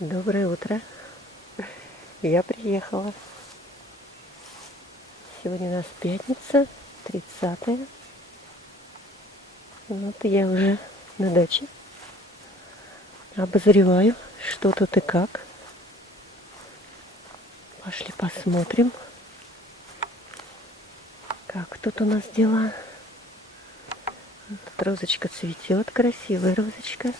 Доброе утро. Я приехала. Сегодня у нас пятница, 30-е. Вот я уже на даче. Обозреваю, что тут и как. Пошли посмотрим, как тут у нас дела. Тут розочка цветет, красивая розочка.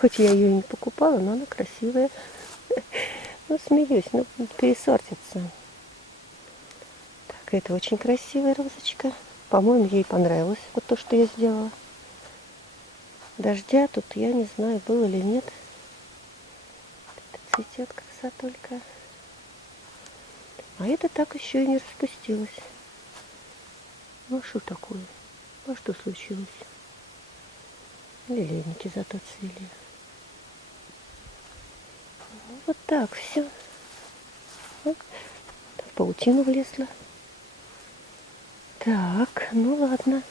Хоть я ее и не покупала, но она красивая. Ну, смеюсь, ну, пересортится. Так, это очень красивая розочка. По-моему, ей понравилось вот то, что я сделала. Дождя тут, я не знаю, было или нет. Это цветет красотулька. А это так еще и не распустилось. Ну, а что такое? А что случилось? Лилейники зато цвели. Ну, вот так все. В паутину влезла. Так, ну ладно.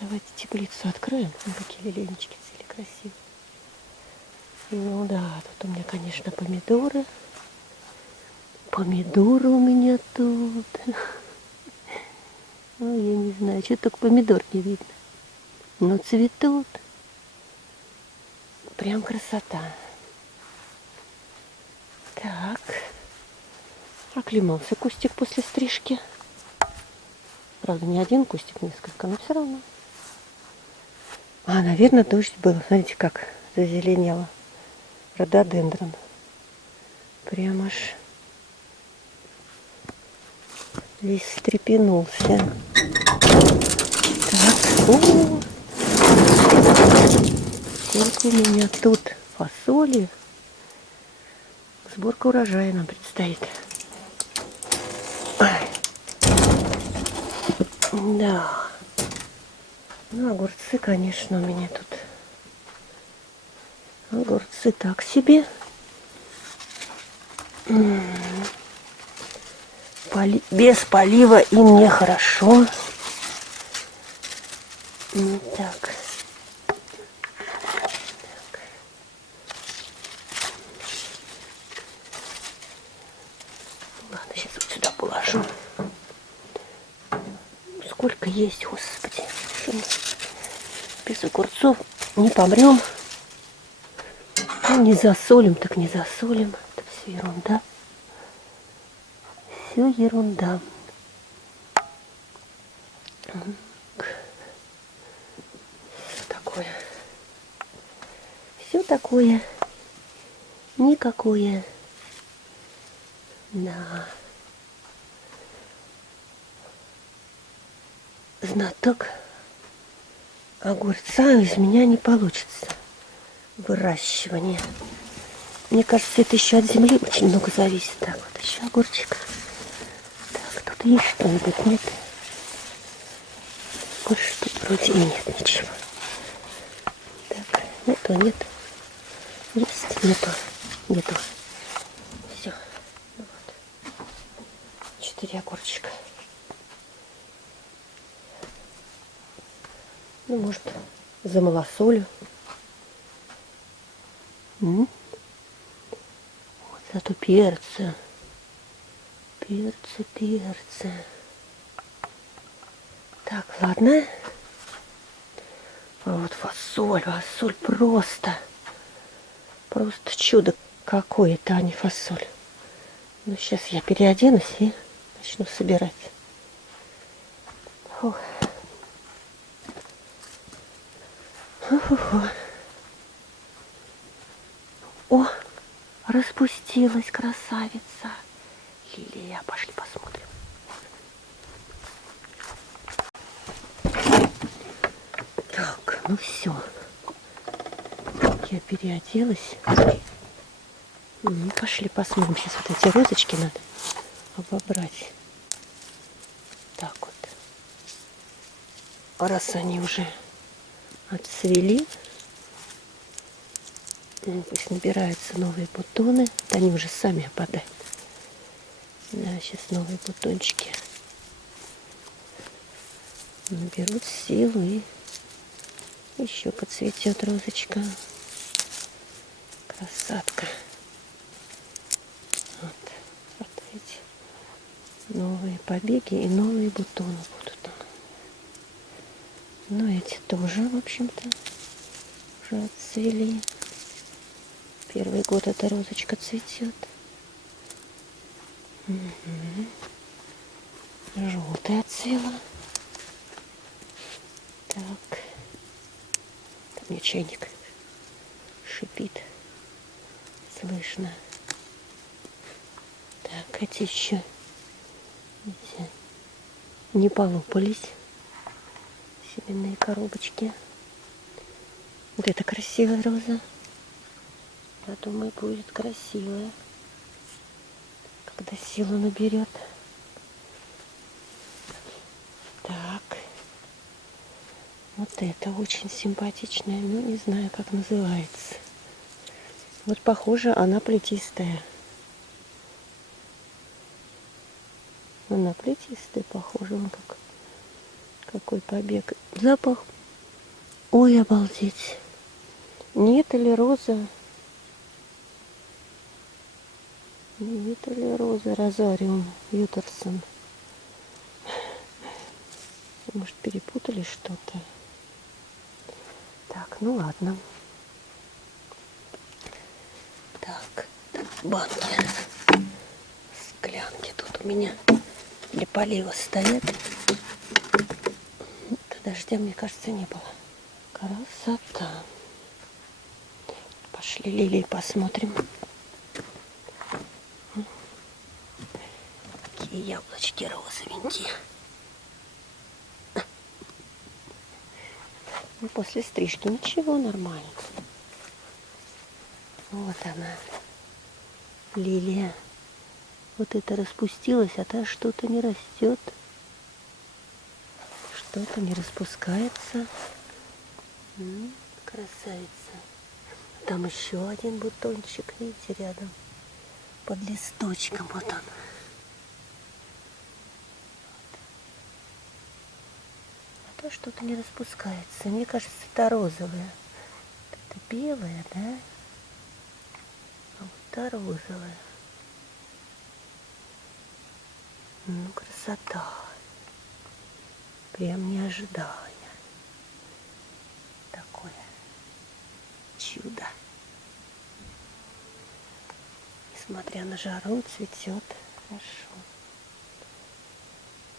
Давайте теплицу откроем. Вот какие лилейнички цвели красивые. Ну да, тут у меня, конечно, помидоры. Помидоры у меня тут. Ну, я не знаю, что только помидор не видно. Но цветут. Прям красота. Так. Оклемался кустик после стрижки. Правда, не один кустик, несколько, но все равно. А, наверное, дождь был. Смотрите, как зазеленело. Рододендрон. Прям аж весь встрепенулся. Так, о, сколько у меня тут фасоли. Сборка урожая нам предстоит. Да. Ну, огурцы, конечно, у меня тут. Огурцы так себе. Без полива им нехорошо. Так. Ладно, сейчас вот сюда положу. Сколько есть, господи. Без огурцов не помрем. Ну, не засолим, так не засолим. Это все ерунда. Все ерунда. Все такое. Все такое. Никакое. Да. Знаток огурца из меня не получится. Выращивание. Мне кажется, это еще от земли очень много зависит. Так, вот еще огурчик. Так, тут есть что-нибудь? Нет? Больше тут вроде и нет ничего. Так, нету, нет. Есть, нету, нету. Все. Ну вот. 4 огурчика. Ну, может, замалосолю. Вот зато перца. Перцы. Так, ладно. А вот фасоль просто чудо какое-то, а не фасоль. Ну, сейчас я переоденусь и начну собирать. Фух. Фу-фу-фу. О, распустилась красавица. Лилия, пошли посмотрим. Так, ну все. Я переоделась. Ну, пошли посмотрим. Сейчас вот эти розочки надо обобрать. Так вот. Раз они уже отцвели, пусть набираются новые бутоны. Вот они уже сами опадают. Да, сейчас новые бутончики наберут силу и еще поцветет розочка. рассадка. Вот эти новые побеги и новые бутоны будут. Но эти тоже, в общем-то, уже отцвели. Первый год эта розочка цветет. Угу. Желтая отцвела. Так. Там мне чайник шипит. Слышно. Так, эти еще не полопались. Семенные коробочки. Вот это красивая роза. Я думаю, будет красивая, когда силу наберет. Так. Вот это очень симпатичная, но не знаю, как называется. Вот похоже, она плетистая. Она плетистая, похоже, он какой побег. Запах. Ой, обалдеть. Не это ли роза? Не это ли роза Розариум Ютерсон? Может, перепутали что-то? Так, ну ладно. Так, банки. Склянки тут у меня для полива стоят. Дождя, мне кажется, не было. Красота. Пошли лилии посмотрим. Какие яблочки розовенькие. Ну, после стрижки ничего, нормально. Вот она, лилия. Вот это распустилась, а та что-то не растет. Что-то не распускается. Красавица. Там еще один бутончик, видите, рядом. Под листочком. Вот он. А то что-то не распускается. Мне кажется, это розовая. Это белая, да? А вот та розовая. Ну, красота. Прям не ожидала я. Такое чудо. Несмотря на жару, цветет хорошо.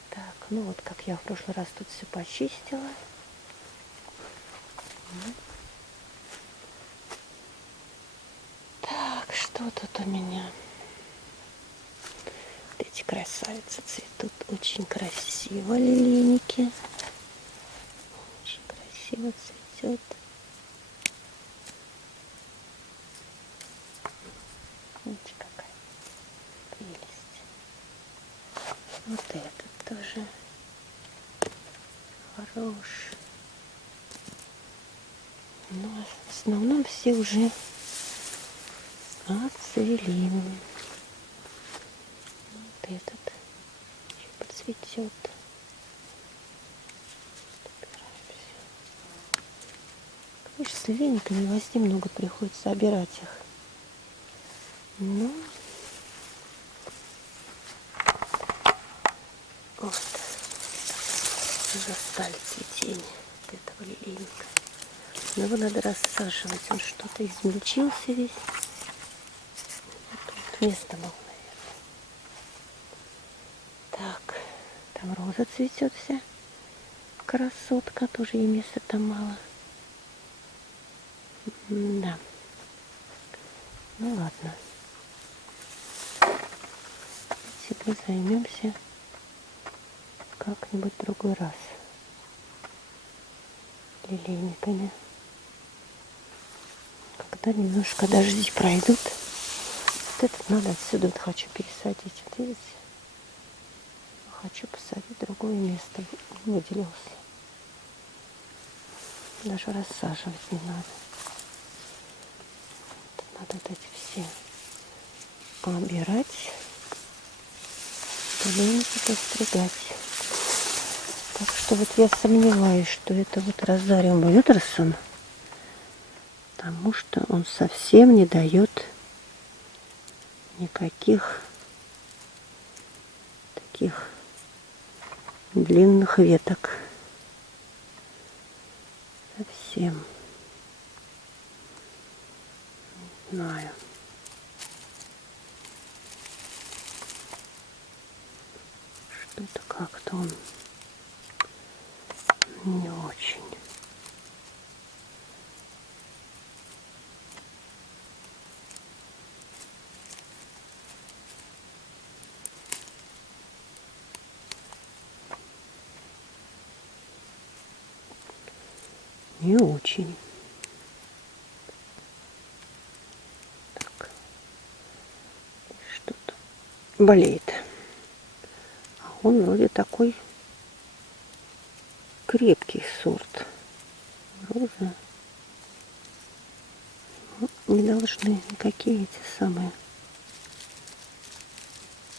Так, ну вот как я в прошлый раз тут все почистила. Так, что тут у меня? Вот эти красавицы цветут очень красиво, лилейники. Очень красиво цветет. Видите, какая прелесть. Вот этот тоже хорош. Ну, а в основном все уже отцвели. Вот этот еще подцветет. Конечно, с лилейниками возни много приходится обирать их. Ну, вот. Застали цветение от этого лилейника. Но его надо рассаживать. Он что-то измельчился весь. Тут место мало, наверное. Так, там роза цветет вся. Красотка. Тоже ей места там мало. Да. Ну ладно. Этим займемся как-нибудь в другой раз. Лилейниками. Когда немножко дожди пройдут, вот этот надо отсюда вот хочу пересадить. Вот видите? Хочу посадить в другое место. Выделился. Даже рассаживать не надо. Надо вот эти все обирать. Лилейники постригать. Так что вот я сомневаюсь, что это вот Розариум Ютерсон. Потому что он совсем не дает никаких таких длинных веток. Совсем. Не знаю. Что-то как-то он не очень. Не очень. Так. Что-то болеет. А он вроде такой крепкий сорт. Розы не должны никакие эти самые.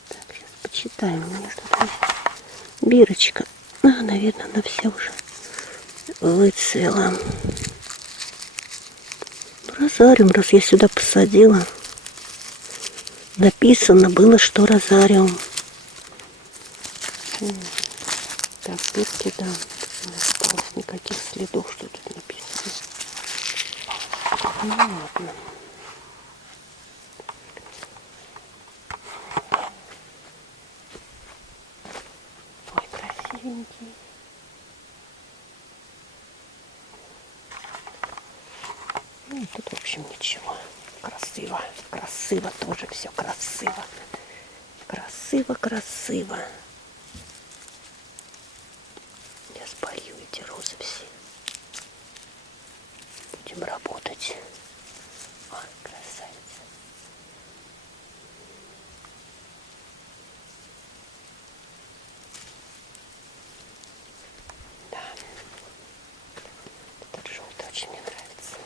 Так, сейчас почитаем. У меня что-то есть. Бирочка. Наверное, она вся уже выцвела. Розариум, раз я сюда посадила. Написано было, что розариум. Так, бирки, да. Не осталось никаких следов, что тут написано. Ну ладно. Ой, красивенький. Ну, и тут, в общем, ничего. Красиво. Красиво тоже все. Красиво. Красиво, красиво. Я спалю эти розы все. Будем работать. Ой, красавица. Да. Этот желтый очень мне нравится.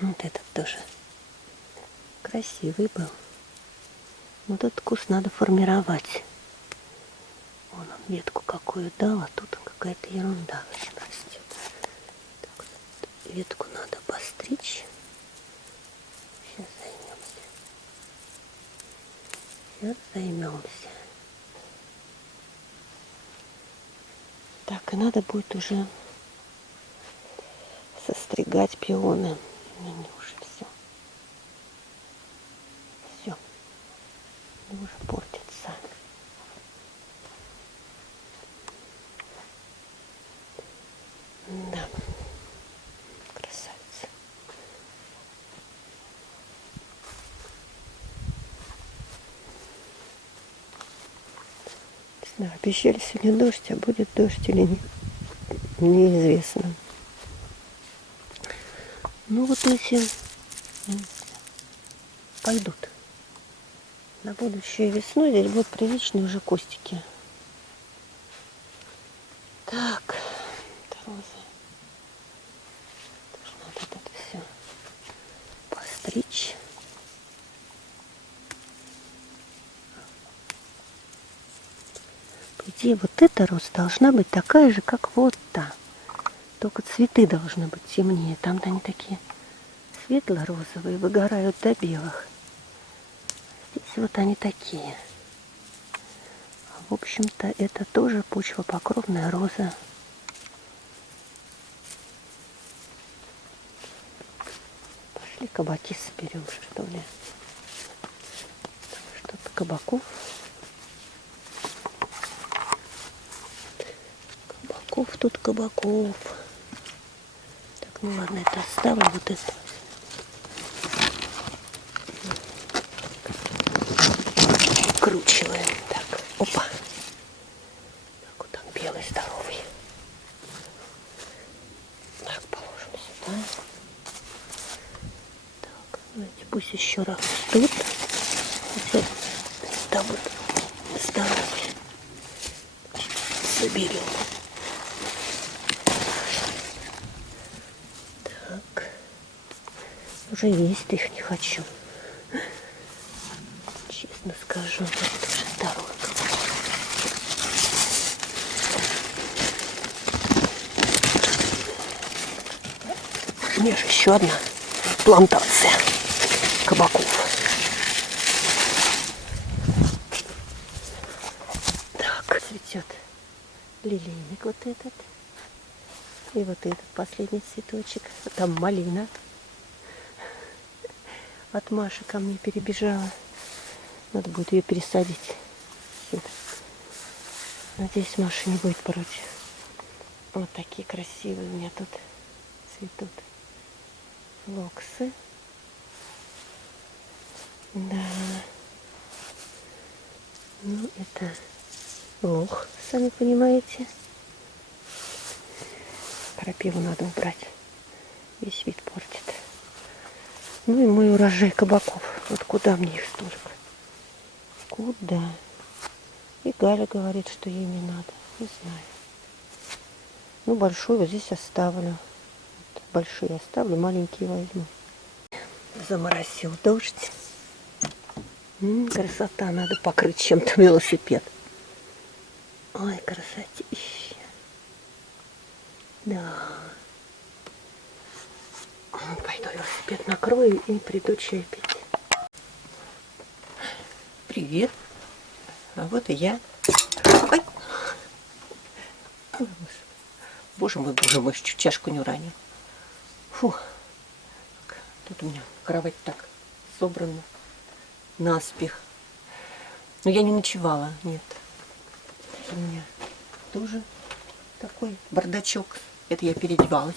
Вот этот тоже красивый был. Вот этот куст надо формировать. Вон он ветку какую дал, а тут какая-то ерунда растет. Так, вот ветку надо постричь. Сейчас займемся. Сейчас займемся. Так, и надо будет уже состригать пионы. Они уже все. Все. Они уже портятся. Да. Красавица. Не знаю, обещали сегодня дождь, а будет дождь или нет, неизвестно. Ну вот эти пойдут. На будущую весну здесь будут приличные уже кустики. Так, это розы. Тоже надо вот это все постричь. По идее, вот эта роза должна быть такая же, как вот та. Только цветы должны быть темнее. Там-то они такие светло-розовые, выгорают до белых. Здесь вот они такие. В общем-то, это тоже почвопокровная роза. Пошли кабаки соберем, что ли. Что-то кабаков. Кабаков тут кабаков. Так, ну ладно, это оставлю. Вот это. Кручиваем. Так, опа. Так, вот там белый, здоровый. Так, положим сюда. Так, знаете, пусть еще растут. Хотя там вот здоровый. Соберем. Так. Уже есть их не хочу. Честно скажу, вот уже второй. У меня же еще одна плантация кабаков. Так, цветет лилейник вот этот. И вот этот последний цветочек. Там малина. От Маши ко мне перебежала. Надо будет ее пересадить сюда. Надеюсь, Маша не будет против. Вот такие красивые у меня тут цветут флоксы. Да. Ну, это лох, сами понимаете. Крапиву надо убрать. Весь вид портит. Ну и мой урожай кабаков. Вот куда мне их столько? Куда? И Галя говорит, что ей не надо. Не знаю. Ну, большую вот здесь оставлю. Вот большие оставлю, маленькие возьму. Заморосил дождь. Красота, надо покрыть чем-то велосипед. Ой, красотища. Да. Пойду велосипед накрою и приду чай пить. Привет. А вот и я. Ой. Боже мой, чуть чашку не уронил. Фу. Тут у меня кровать так собрана наспех. Но я не ночевала, нет. У меня тоже такой бардачок. Это я переодевалась.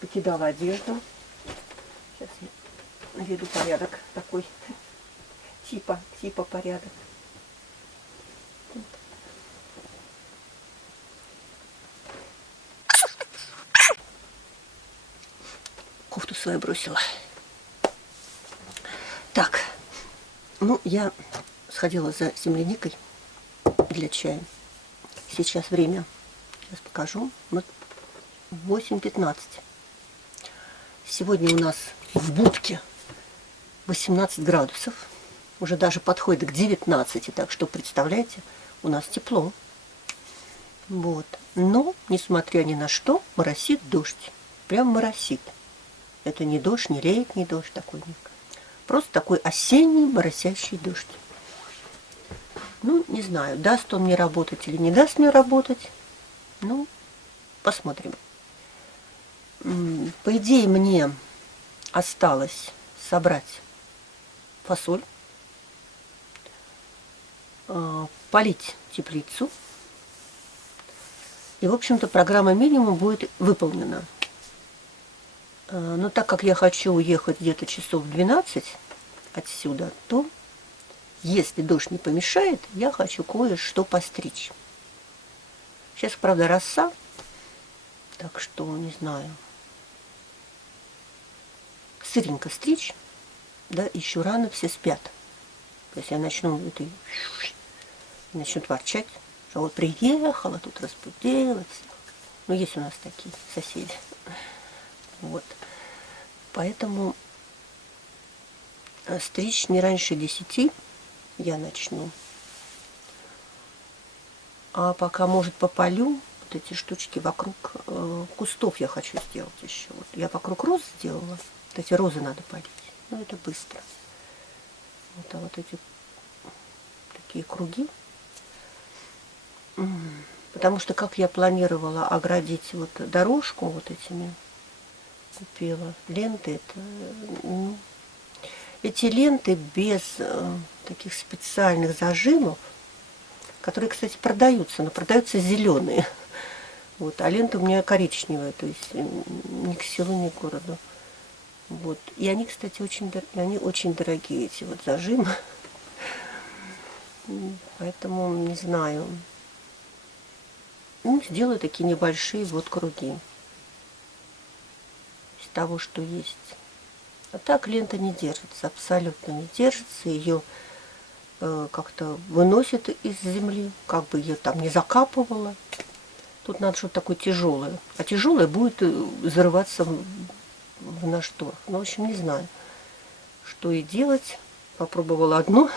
Покидала одежду. Сейчас я наведу порядок такой. Типа порядок. Вот. Кофту свою бросила. Так, ну я сходила за земляникой для чая. Сейчас время. Сейчас покажу. Вот 8:15. Сегодня у нас в будке 18 градусов. Уже даже подходит к 19. Так что, представляете, у нас тепло. Вот. Но, несмотря ни на что, моросит дождь. Прям моросит. Это не дождь, не летний дождь такой. Просто такой осенний моросящий дождь. Ну, не знаю, даст он мне работать или не даст мне работать. Ну, посмотрим. По идее, мне осталось собрать фасоль, полить теплицу. И, в общем-то, программа минимум будет выполнена. Но так как я хочу уехать где-то часов в 12 отсюда, то, если дождь не помешает, я хочу кое-что постричь. Сейчас, правда, роса, так что, не знаю, сыренько стричь, да, еще рано, все спят. То есть я начну, это, начнут ворчать, что вот приехала, тут разбудила всех. Ну, есть у нас такие соседи. Вот. Поэтому стричь не раньше 10 я начну. А пока, может, пополю вот эти штучки вокруг кустов я хочу сделать еще. Вот я вокруг роз сделала. Вот эти розы надо полить. Ну, это быстро. Вот, а вот эти такие круги. Потому что, как я планировала оградить вот дорожку вот этими, купила ленты. Это, эти ленты без таких специальных зажимов, которые, кстати, продаются, но продаются зеленые. Вот, а лента у меня коричневая, то есть ни к селу, ни к городу. Вот. И они, кстати, очень дорогие, эти вот зажимы. Поэтому не знаю. Ну, сделаю такие небольшие вот круги из того, что есть. А так лента не держится, абсолютно не держится. Ее как-то выносит из земли, как бы ее там не закапывала. Тут надо что-то такое тяжелое. А тяжелое будет взрываться в наш торф. Ну, в общем, не знаю, что и делать. Попробовала одно,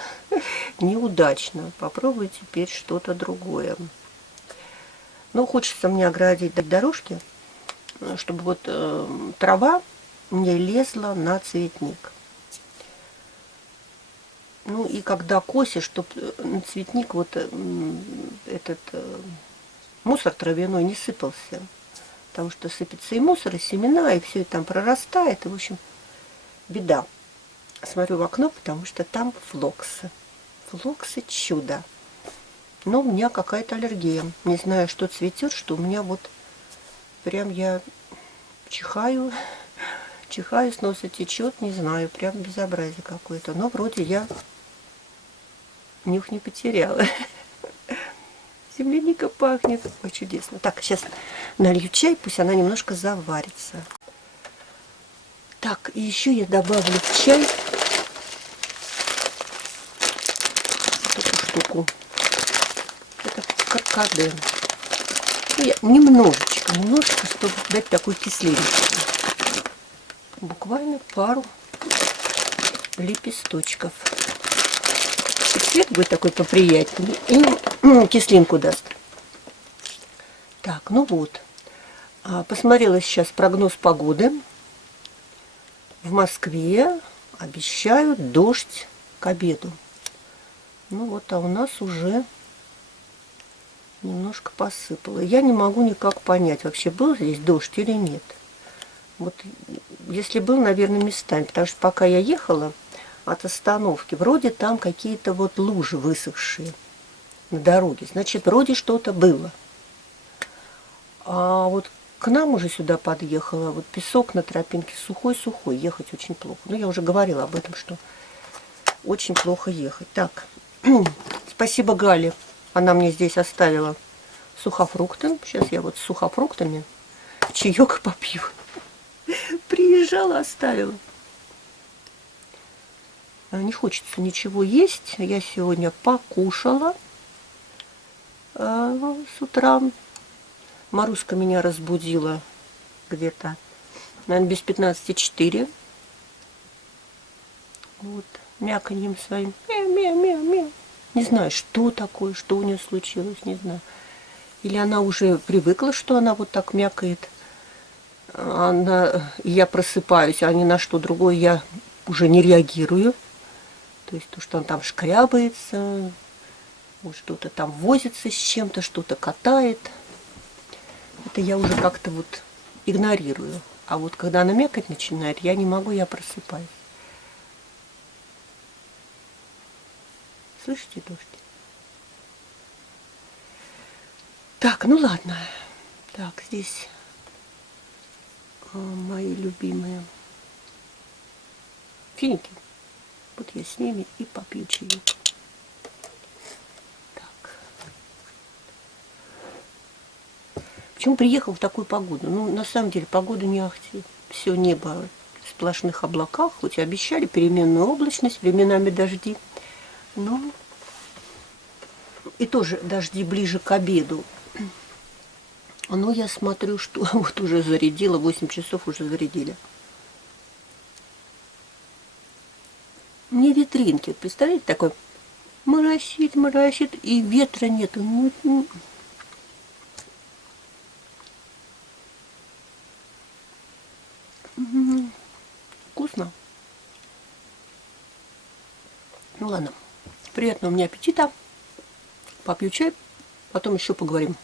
неудачно. Попробую теперь что-то другое. Ну, хочется мне оградить дорожки, чтобы вот трава не лезла на цветник. Ну и когда косишь, чтобы на цветник вот этот мусор травяной не сыпался. Потому что сыпется и мусор, и семена, и все это там прорастает. И, в общем, беда. Смотрю в окно, потому что там флоксы. Флоксы чудо. Но у меня какая-то аллергия. Не знаю, что цветет, что у меня вот прям я чихаю, с носа течет, не знаю, прям безобразие какое-то. Но вроде я нюх не потеряла. Земляника пахнет. Ой, чудесно. Так, сейчас налью чай, пусть она немножко заварится. Так, и еще я добавлю в чай такую штуку. Это каркаде. Немножечко, чтобы дать такой кислиночку. Буквально пару лепесточков. И цвет будет такой поприятнее. И кислинку даст. Так, ну вот. Посмотрела сейчас прогноз погоды. В Москве обещают дождь к обеду. Ну вот, а у нас уже немножко посыпало. Я не могу никак понять, вообще был здесь дождь или нет. Вот если был, наверное, местами, потому что пока я ехала от остановки, вроде там какие-то вот лужи высохшие на дороге. Значит, вроде что-то было. А вот к нам уже сюда подъехала, вот песок на тропинке сухой-сухой, ехать очень плохо. Ну, я уже говорила об этом, что очень плохо ехать. Так, спасибо Гале, она мне здесь оставила сухофрукты. Сейчас я вот с сухофруктами чаек попью. Приезжала, оставила. Не хочется ничего есть. Я сегодня покушала с утра. Маруська меня разбудила где-то, наверное, без 15:04. Вот, мяканьем своим. Мяу-мяу-мяу-мяу. Не знаю, что такое, что у нее случилось, не знаю. Или она уже привыкла, что она вот так мякает. Я просыпаюсь, а ни на что другое я уже не реагирую. То есть то, что он там шкрябается, вот что-то там возится с чем-то, что-то катает. Это я уже как-то вот игнорирую. А вот когда она мякать начинает, я не могу, я просыпаюсь. Слышите дождь? Так, ну ладно. Так, здесь мои любимые финики. Вот я с ними и попью чаек. Так. Почему приехал в такую погоду? Ну, на самом деле, погода не ахти. Все небо в сплошных облаках. Хоть и обещали переменную облачность, временами дожди. Но и тоже дожди ближе к обеду. Но я смотрю, что вот уже зарядило, 8 часов уже зарядили. Не ветринки. Представляете, такой моросит, и ветра нету. Вкусно. Ну ладно. Приятного мне аппетита. Попью чай, потом еще поговорим.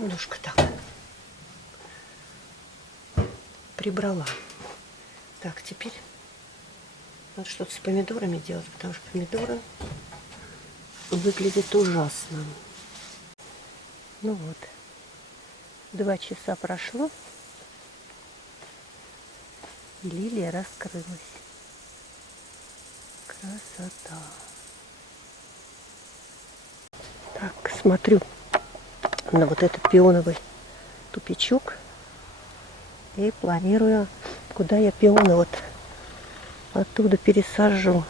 Немножко так прибрала. Так, теперь надо что-то с помидорами делать, потому что помидоры выглядят ужасно. Ну вот, 2 часа прошло, и лилия раскрылась. Красота. Так, смотрю на вот этот пионовый тупичок и планирую, куда я пионы вот оттуда пересажу.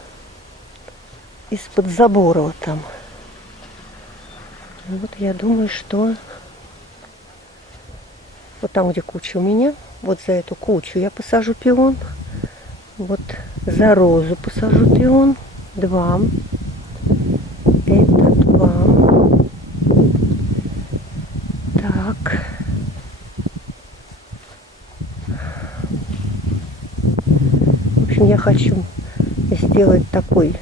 Из-под забора вот там. И вот я думаю, что вот там, где куча у меня, вот за эту кучу я посажу пион. Вот за розу посажу пион. 2. Это 2. Так. В общем, я хочу сделать такой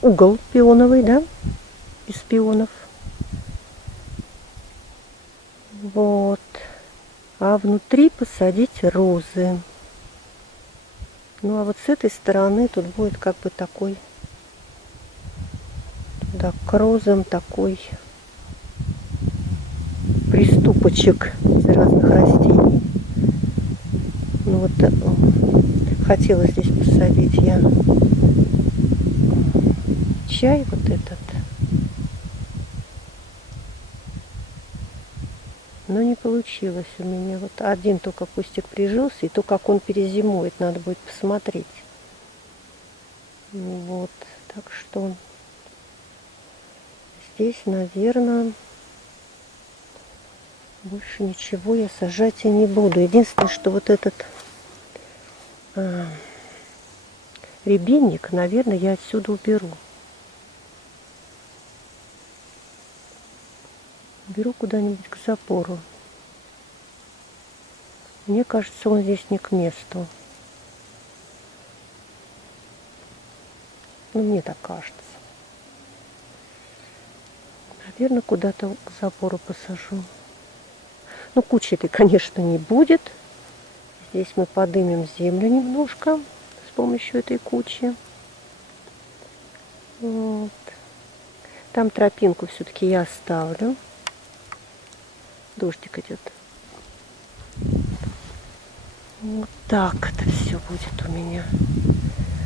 угол пионовый, да, из пионов. Вот. А внутри посадить розы. Ну а вот с этой стороны тут будет как бы такой, да, к розам такой приступочек из разных растений. Ну вот хотела здесь посадить я чай вот этот. Но не получилось у меня. Вот один только кустик прижился, и то, как он перезимует, надо будет посмотреть. Вот, так что здесь, наверное, больше ничего я сажать и не буду. Единственное, что вот этот рябинник, наверное, я отсюда уберу. Беру куда-нибудь к забору. Мне кажется, он здесь не к месту. Ну, мне так кажется. Наверное, куда-то к забору посажу. Ну, кучи этой, конечно, не будет. Здесь мы подымем землю немножко с помощью этой кучи. Вот. Там тропинку все-таки я оставлю. Дождик идет. Вот так это все будет у меня.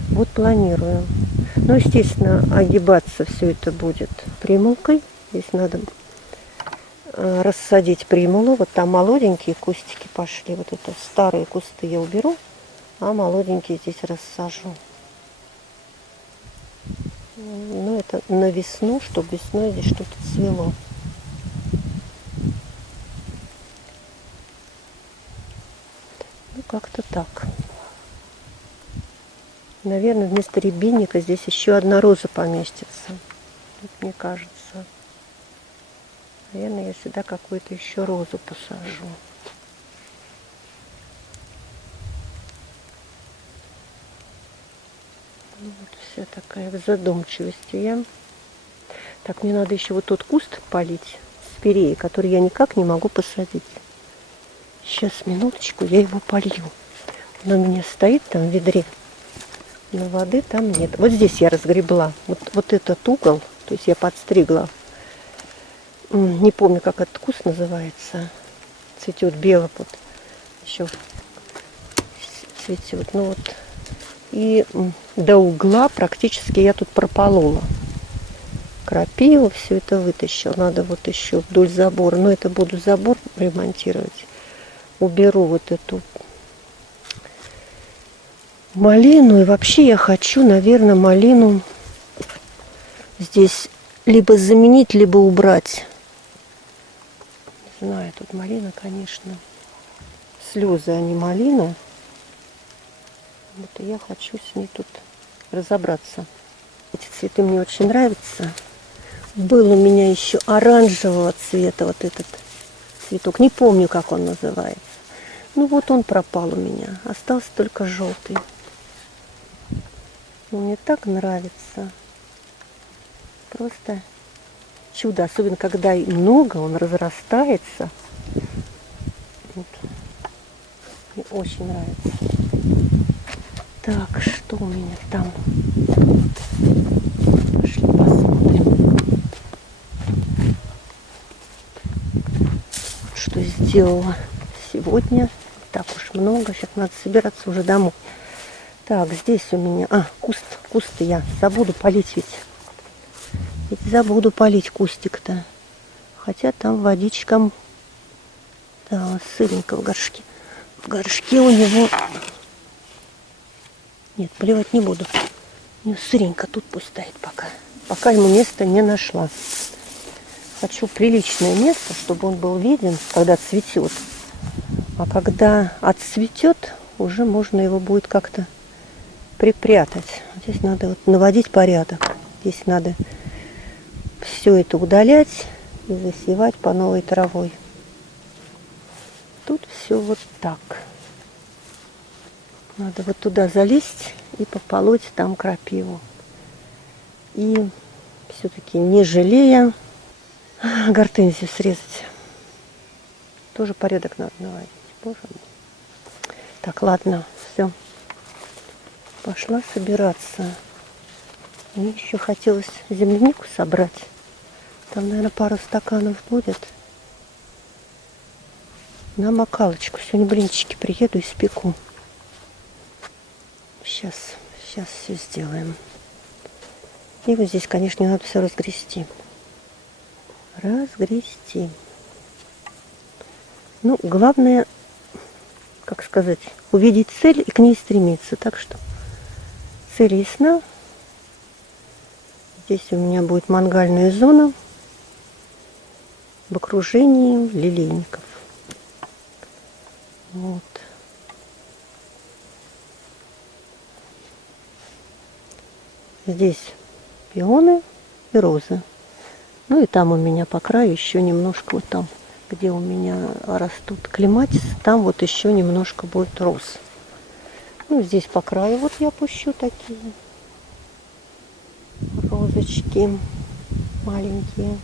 Вот планирую. Ну, естественно, огибаться все это будет примулкой. Здесь надо рассадить примулу. Вот там молоденькие кустики пошли. Вот это старые кусты я уберу, а молоденькие здесь рассажу. Ну, это на весну, чтобы весной здесь что-то цвело. Ну, как-то так. Наверное, вместо рябинника здесь еще одна роза поместится. Вот, мне кажется. Наверное, я сюда какую-то еще розу посажу. Ну, вот вся такая в задумчивости я. Так, мне надо еще вот тот куст полить, спиреи, который я никак не могу посадить. Сейчас, минуточку, я его полью. Он у меня стоит там в ведре, но воды там нет. Вот здесь я разгребла. Вот этот угол, то есть я подстригла. Не помню, как этот куст называется. Цветет белый вот. Еще цветет. Ну вот. И до угла практически я тут прополола. Крапива, все это вытащила. Надо вот еще вдоль забора. Но это буду забор ремонтировать. Уберу вот эту малину. И вообще я хочу, наверное, малину здесь либо заменить, либо убрать. Не знаю, тут малина, конечно. Слезы, а не малина. Вот и я хочу с ней тут разобраться. Эти цветы мне очень нравятся. Был у меня еще оранжевого цвета вот этот цветок. Не помню, как он называется. Ну вот он пропал у меня. Остался только желтый. Он мне так нравится. Просто чудо, особенно когда и много, он разрастается. Вот. Мне очень нравится. Так, что у меня там? Пошли посмотрим. Что сделала сегодня. Так уж много. Сейчас надо собираться уже домой. Так, здесь у меня... кусты я забуду полить ведь. Забуду полить кустик-то. Хотя там водичка... Да, сыренько в горшке. В горшке у него... Нет, поливать не буду. Не, сыренько тут пусть стоит пока. Пока ему места не нашла. Хочу приличное место, чтобы он был виден, когда цветет. А когда отцветет, уже можно его будет как-то припрятать. Здесь надо вот наводить порядок. Здесь надо все это удалять и засевать по новой травой. Тут все вот так. Надо вот туда залезть и пополоть там крапиву. И все-таки не жалея гортензию срезать. Тоже порядок надо наводить. Боже мой. Так, ладно, все. Пошла собираться. Мне еще хотелось землянику собрать. Там, наверное, пару стаканов будет. На макалочку. Сегодня блинчики приеду и спеку. Сейчас все сделаем. И вот здесь, конечно, надо все разгрести. Разгрести. Ну, главное, как сказать, увидеть цель и к ней стремиться. Так что цель ясна. Здесь у меня будет мангальная зона в окружении лилейников. Вот. Здесь пионы и розы. Ну и там у меня по краю еще немножко, вот там, где у меня растут клематис, там вот еще немножко будет роз. Ну, здесь по краю вот я пущу такие розочки маленькие.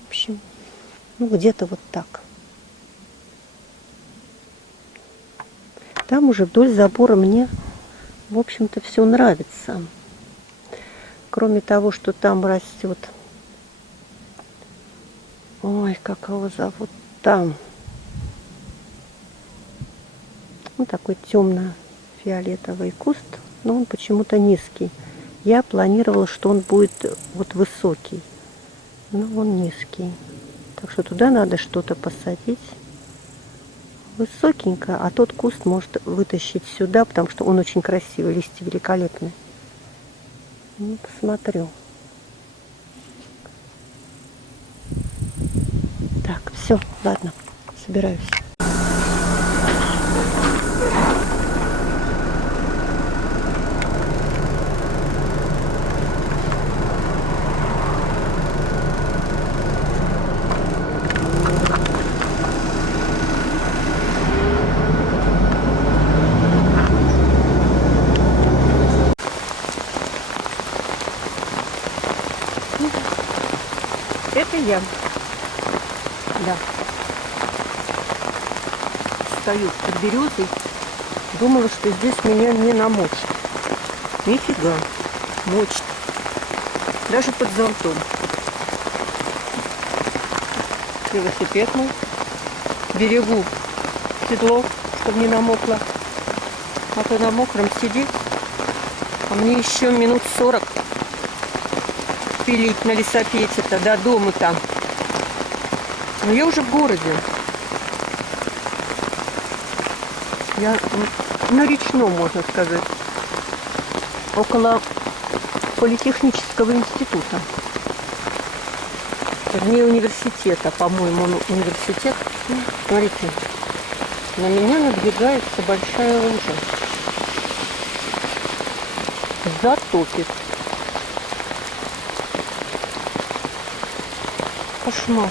В общем, ну где-то вот так. Там уже вдоль забора мне, в общем-то, все нравится. Кроме того, что там растет. Ой, как его зовут там? Вот такой темно-фиолетовый куст, но он почему-то низкий. Я планировала, что он будет вот высокий, но он низкий. Так что туда надо что-то посадить. Высокенько, а тот куст может вытащить сюда, потому что он очень красивый, листья великолепные. Ну, посмотрю. Так, все, ладно, собираюсь. Это я. Да. Стою под березой. Думала, что здесь меня не намочит. Нифига. Мочит. Даже под зонтом. Велосипед мой. Берегу седло, чтобы не намокло. А то на мокром сидеть. А мне еще минут 40 пилить на лесопете-то до дома-то. Но я уже в городе. Я на Речном, можно сказать. Около политехнического института. Вернее, университета, по-моему, университет. Смотрите, на меня надвигается большая лужа. Затопит. Кошмар.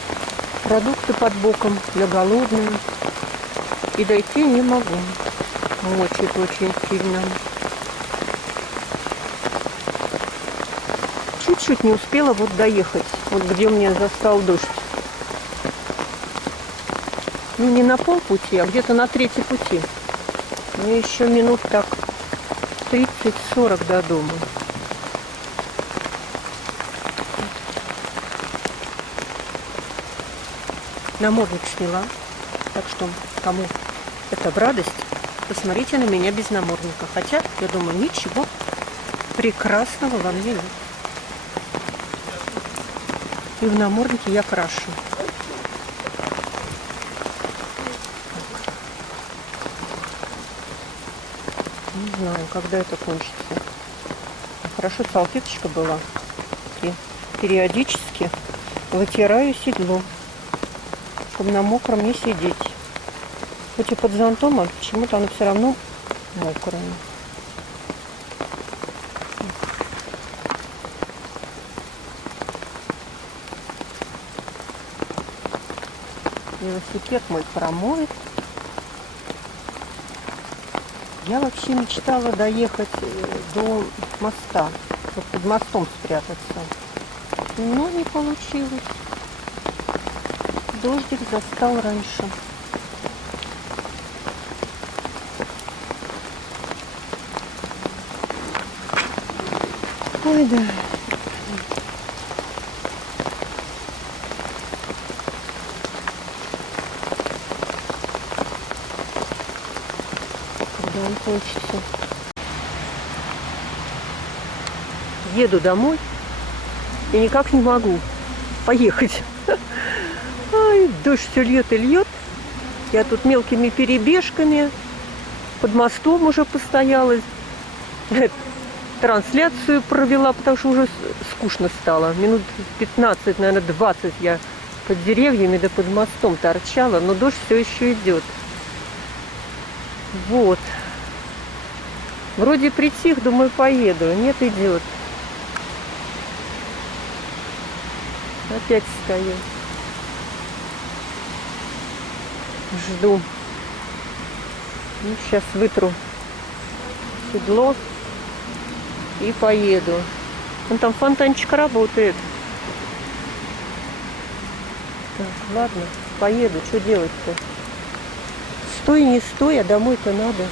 Продукты под боком, я голодная. И дойти не могу. Мочит очень сильно. чуть-чуть не успела вот доехать, вот где меня застал дождь. Ну, не на полпути, а где-то на третьей пути. Мне еще минут так 30-40 до дома. Намордник сняла, так что кому это в радость, посмотрите на меня без намордника. Хотя, я думаю, ничего прекрасного во мне нет. И в наморднике я крашу. Не знаю, когда это кончится. Хорошо, салфеточка была. И периодически вытираю седло, чтобы на мокром не сидеть. Хоть и под зонтом, а почему-то оно все равно мокрое. Велосипед мой промоет. Я вообще мечтала доехать до моста, чтобы под мостом спрятаться. Но не получилось. Дождик застал раньше. Ой, да. Когда он кончится. Еду домой и никак не могу поехать. Ай, дождь все льет и льет. Я тут мелкими перебежками под мостом уже постояла. Трансляцию провела, потому что уже скучно стало. Минут 15, наверное, 20 я под деревьями да под мостом торчала, но дождь все еще идет. Вот. Вроде притих, думаю, поеду. Нет, идет. Опять стою. Жду. Ну, сейчас вытру седло и поеду. Вон там фонтанчик работает. Так, ладно, поеду. Что делать-то? Стой, не стой, а домой-то надо.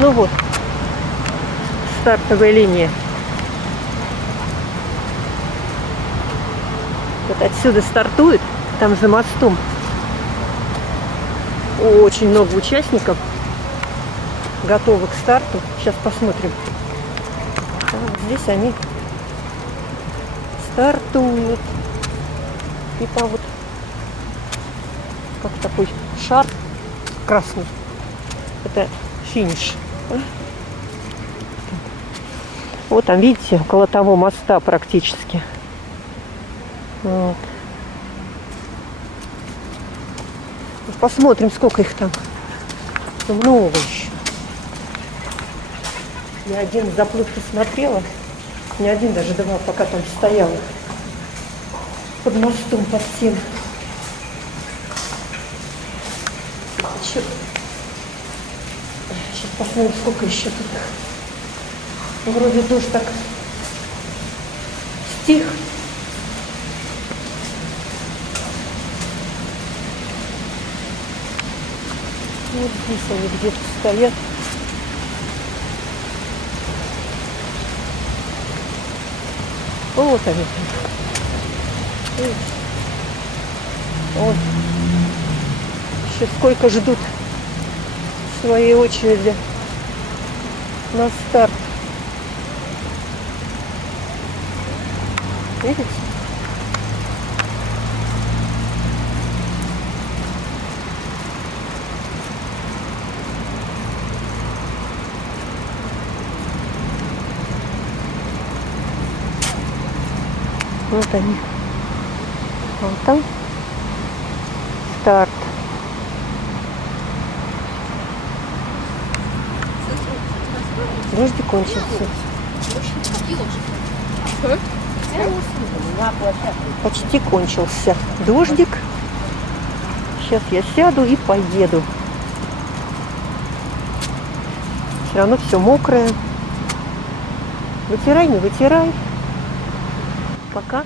Ну вот, стартовая линия. Вот отсюда стартует, там за мостом. Очень много участников готовы к старту. Сейчас посмотрим. Вот здесь они стартуют. И там вот как такой шар красный. Это финиш. Вот там, видите, около того моста практически. Вот. Посмотрим, сколько их там. Много еще. Я один заплыв посмотрела. Не один, даже два, пока там стояла. Под мостом, под тем. Сейчас посмотрим, сколько еще тут их. Вроде дождь так стих. Вот здесь они где-то стоят. Вот они. Вот. Еще сколько ждут своей очереди на старт. Видите? Вот они. Вот там старт. Дождик кончился. Почти кончился дождик. Сейчас я сяду и поеду. Все равно все мокрое. Вытирай, не вытирай. Пока.